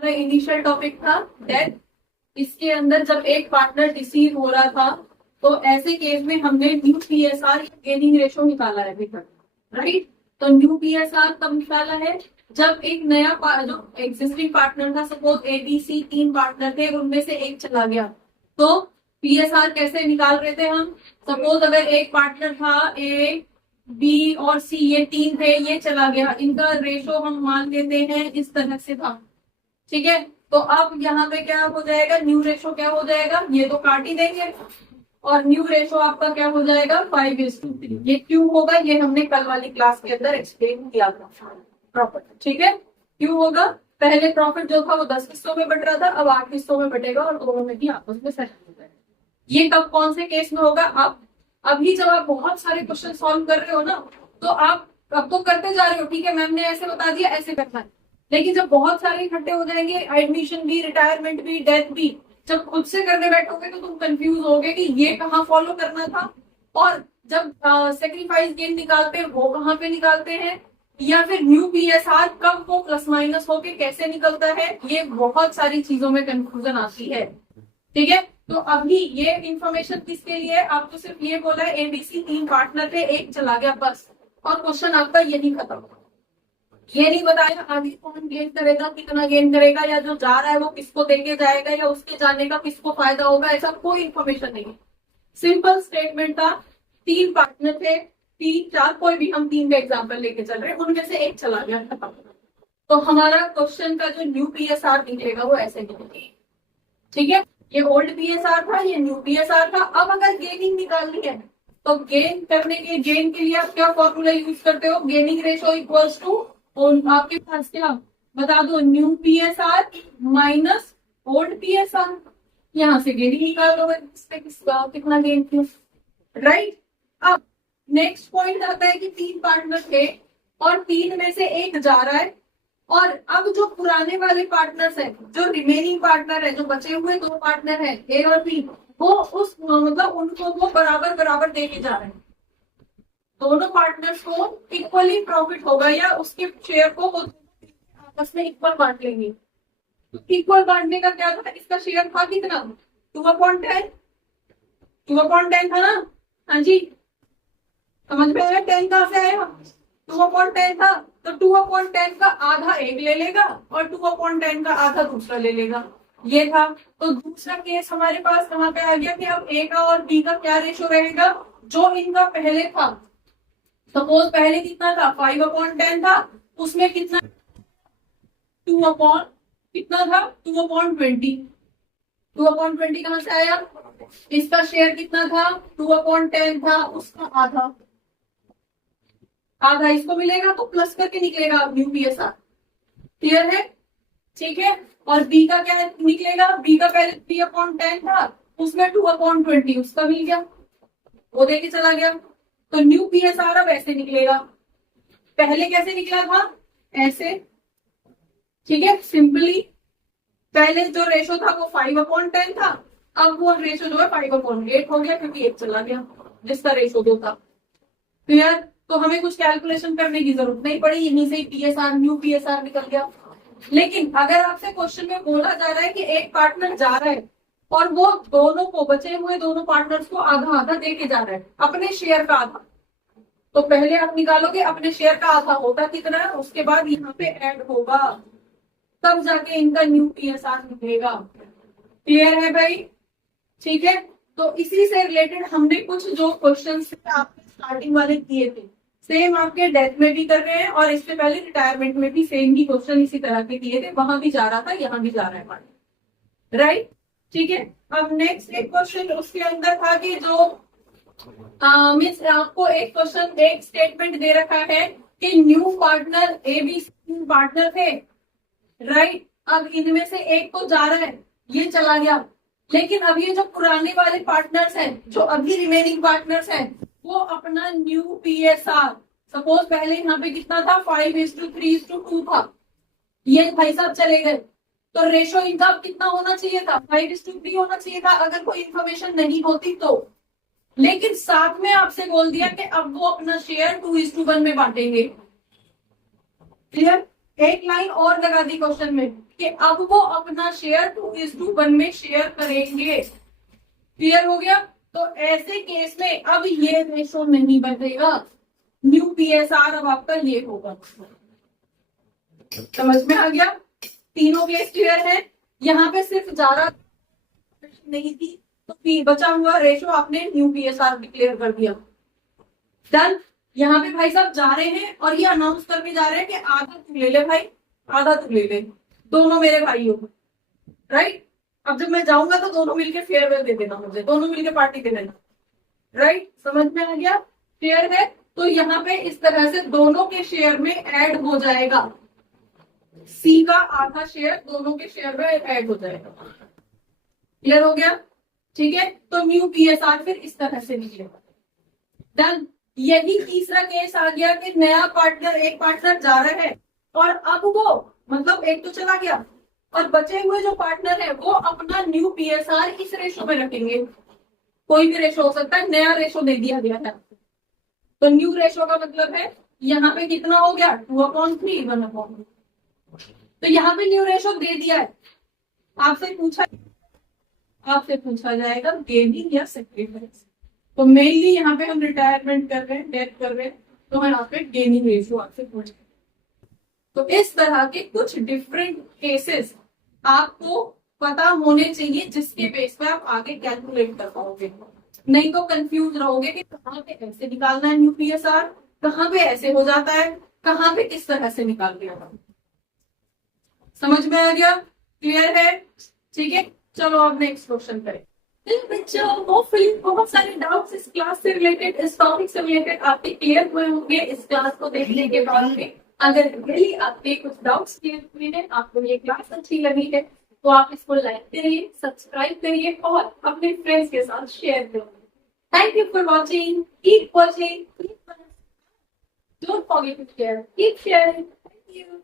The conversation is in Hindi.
हमारा इनिशियल टॉपिक था डेथ। इसके अंदर जब एक पार्टनर डिसीज हो रहा था तो ऐसे केस में हमने न्यू पीएसआर गेनिंग रेशो निकाला है अभी तक, राइट। तो न्यू पीएसआर कब निकाला है? जब एक नया जो एग्जिस्टिंग पार्टनर था, सपोज एबीसी 3 पार्टनर थे, उनमें से एक चला गया, तो पीएसआर कैसे निकाल रहे थे हम? सपोज अगर एक पार्टनर था, ए बी और सी, ये 3 थे, ये चला गया, इनका रेशो हम मान लेते हैं इस तरह से था, ठीक है। तो अब यहाँ पे क्या हो जाएगा? न्यू रेशो क्या हो जाएगा? ये तो काट ही देंगे, और न्यू रेशो आपका क्या हो जाएगा? 5:3। ये क्यों होगा? ये हमने कल वाली क्लास के अंदर एक्सप्लेन किया था प्रॉफिट, ठीक है। क्यों होगा? पहले प्रॉफिट जो था वो 10 हिस्सों में बट रहा था, अब 8 हिस्सों में बटेगा और दोनों में भी आपस में सहमत हो जाएगा। ये कब कौन से केस में होगा? आप अभी जब आप बहुत सारे क्वेश्चन सॉल्व कर रहे हो ना, तो आप अब तो करते जा रहे हो, ठीक है, मैम ने ऐसे बता दिया ऐसे करना है, लेकिन जब बहुत सारे इकट्ठे हो जाएंगे, एडमिशन भी, रिटायरमेंट भी, डेथ भी, जब खुद से करने बैठोगे तो तुम कंफ्यूज होगे कि ये कहाँ फॉलो करना था, और जब सेक्रीफाइस गेन निकालते हैं वो कहाँ पे निकालते हैं, या फिर न्यू पीएसआर कब वो प्लस माइनस होके कैसे निकलता है, ये बहुत सारी चीजों में कंफ्यूजन आती है, ठीक है। तो अभी ये इंफॉर्मेशन किसके लिए? आपको सिर्फ ये बोला है एबीसी 3 पार्टनर थे, एक चला गया, बस, और क्वेश्चन आपका यही खत्म। ये नहीं बताया आगे कौन गेन करेगा, कितना गेन करेगा, या जो जा रहा है वो किसको देके जाएगा, या उसके जाने का किसको फायदा होगा, ऐसा कोई इन्फॉर्मेशन नहीं है। सिंपल स्टेटमेंट था, 3 पार्टनर थे, 3-4, कोई भी, हम 3 का एग्जाम्पल लेके चल रहे हैं, उनमें से एक चला गया, खत्म। तो हमारा क्वेश्चन का जो न्यू पीएसआर निकलेगा वो ऐसे निकलेगा, ठीक है। ये ओल्ड पीएसआर था, ये न्यू पीएसआर था। अब अगर गेनिंग निकालनी है तो गेन के लिए आप क्या फॉर्मूला यूज करते हो? गेनिंग रेशो इक्वल्स टू, आपके पास क्या बता दो, new PSR minus old PSR. यहां से गेनिंग निकाल दो, किसका कितना गेन किया, राइट। अब नेक्स्ट पॉइंट आता है कि 3 पार्टनर थे और 3 में से एक जा रहा है, और अब जो पुराने वाले पार्टनर्स हैं, जो रिमेनिंग पार्टनर है, जो बचे हुए 2 पार्टनर हैं, ए और बी, वो उस मतलब उनको वो बराबर बराबर देके जा रहे हैं। दोनों पार्टनर्स को इक्वली प्रॉफिट होगा, या उसके शेयर को वो आपस में इक्वल बांट लेंगे। इक्वल बांटने का क्या था? इसका शेयर था कितना? 2/10। 2/10 था ना? हाँ जी, समझ में आया? 10 कहां से आया? 2/10 था, तो 2/10 का आधा एक ले लेगा और 2/10 का आधा दूसरा ले लेगा, ये था। तो दूसरा केस हमारे पास कहाँ पे आ गया कि अब ए का और बी का क्या रेशो रहेगा? जो इनका पहले था, सपोज पहले कितना था? 5/10 था, उसमें कितना 2 कितना था? 2/20। 2/20 कहां से आया? इसका शेयर कितना था? 2/10 था, उसका आधा, आधा इसको मिलेगा, तो प्लस करके निकलेगा न्यू पीएसआर, क्लियर है? ठीक है। और बी का क्या निकलेगा? बी का पहले 3/10 था, उसमें 2/20 उसका मिल गया, वो देके चला गया। तो न्यू पीएसआर अब ऐसे निकलेगा, पहले कैसे निकला था? ऐसे, ठीक है। सिंपली पहले जो रेशो था वो 5/10 था, अब वो रेशो जो है 5/8 हो गया, क्योंकि एक चला गया जिसका रेशो 2 था, क्लियर। तो हमें कुछ कैलकुलेशन करने की जरूरत नहीं पड़ी, यहीं से पीएसआर न्यू पीएसआर निकल गया। लेकिन अगर आपसे क्वेश्चन में बोला जा रहा है कि एक पार्टनर जा रहा है और वो दोनों को, बचे हुए दोनों पार्टनर्स को आधा आधा देके जा रहा है, अपने शेयर का आधा, तो पहले आप निकालोगे अपने शेयर का आधा होगा कितना, उसके बाद यहाँ पे ऐड होगा, तब जाके इनका न्यू पीएसआर निकलेगा, क्लियर है भाई? ठीक है। तो इसी से रिलेटेड हमने कुछ जो क्वेश्चन आपने स्टार्टिंग वाले किए थे, सेम आपके डेथ में भी कर रहे हैं, और इससे पहले रिटायरमेंट में भी सेम ही क्वेश्चन इसी तरह के किए थे, वहां भी जा रहा था, यहाँ भी जा रहा है, राइट, ठीक है। अब नेक्स्ट एक क्वेश्चन उसके अंदर था कि जो मीन्स आपको एक क्वेश्चन, एक स्टेटमेंट दे रखा है कि न्यू पार्टनर एबीसी पार्टनर थे, राइट। अब इनमें से एक तो जा रहा है, ये चला गया, लेकिन अब ये जो पुराने वाले पार्टनर्स हैं, जो अभी रिमेनिंग पार्टनर्स हैं, वो अपना न्यू पीएसआर, सपोज पहले यहाँ पे कितना था? 5:3:2 था, ये भाई साहब चले गए, तो रेशो इनका कितना होना चाहिए था? 5:3 होना चाहिए था, अगर कोई इंफॉर्मेशन नहीं होती तो। लेकिन साथ में आपसे बोल दिया कि अब वो अपना शेयर 2:1 में बांटेंगे, क्लियर। एक लाइन और लगा दी क्वेश्चन में कि अब वो अपना शेयर 2:1 में शेयर करेंगे। क्लियर हो गया? तो ऐसे केस में अब ये रेशो नहीं बदलेगा, न्यू पीएसआर अब आपका ये होगा। समझ में आ गया? तीनों केस क्लियर है। यहाँ पे सिर्फ ज्यादा नहीं थी तो बचा हुआ रेशो आपने न्यू पीएसआर डिक्लेयर कर दिया। डन। यहाँ पे भाई साहब जा रहे हैं और ये अनाउंस करके जा रहे हैं कि आधा तू ले ले भाई, आधा तू ले ले, दोनों मेरे भाई हो। राइट? अब जब मैं जाऊंगा तो दोनों मिलके फेयरवेल दे देना, मुझे दोनों मिलके पार्टी दे देना। राइट? समझ में आ गया? फेयर है। तो यहाँ पे इस तरह से दोनों के शेयर में ऐड हो जाएगा, सी का आधा शेयर दोनों के शेयर में ऐड हो जाएगा। क्लियर हो गया? ठीक है। तो न्यू पीएसआर फिर इस तरह से निकलेगा। डन। यही तीसरा केस आ गया कि नया पार्टनर, एक पार्टनर जा रहा है और अब वो मतलब एक तो चला गया और बचे हुए जो पार्टनर है वो अपना न्यू पीएसआर इस रेशो में रखेंगे। कोई भी रेशो हो सकता है, नया रेशो दे दिया गया है। तो न्यू रेशो का मतलब है यहाँ पे कितना हो गया 2/3 1/3। तो यहाँ पे न्यू रेशो दे दिया है। आपसे पूछा जाएगा गेनिंग या सेक्रीफाइस। तो मेनली यहाँ पे हम रिटायरमेंट कर रहे हैं, डेथ कर रहे हैं, तो यहाँ पे गेनिंग रेशियो आपसे पूछे। तो इस तरह के कुछ डिफरेंट केसेस आपको पता होने चाहिए जिसके बेस पे आप आगे कैलकुलेट कर पाओगे। नहीं तो कंफ्यूज रहोगे कि कहाँ पे ऐसे निकालना है न्यू पीएसआर, कहाँ पे ऐसे हो जाता है, कहाँ पे किस तरह से निकाल दिया। समझ में आ गया? क्लियर है? ठीक है। चलो अब नेक्स्ट क्वेश्चन करें। बच्चों होपफुली बहुत सारे डाउट्स इस क्लास से रिलेटेड, इस टॉपिक से रिलेटेड आपके क्लियर हुए होंगे इस क्लास को देखने के बाद में। अगर रियली आपके कुछ डाउट्स क्लियर हुए हैं, आपको ये क्लास अच्छी लगी है, तो आप इसको लाइक करिए, सब्सक्राइब करिए और अपने फ्रेंड्स के साथ शेयर करिए। Thank you for watching. Keep watching, don't forget to share, keep sharing. Thank you.